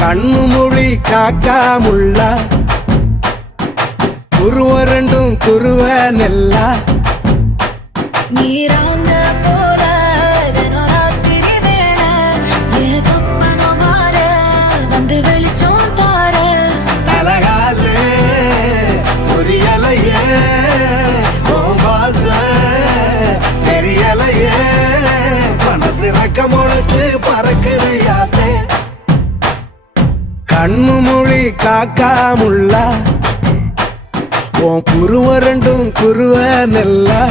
கண்ணு மொழி காக்கா முள்ளா குருவ ரெண்டும் குருவ நெல்லா நீராங்க போல ராத்திரி வேள என் சொப்பனம் மாற வந்து வெளிச்சம் தார அழகாலே புரியலையே பாச தெரியலையே மனசு ரக்க முளைச்சு பறக்குதையாத்தே கண்ணு மொழி காக்கா முள்ளா உன் குருவ ரெண்டும் குருவ நெல்லா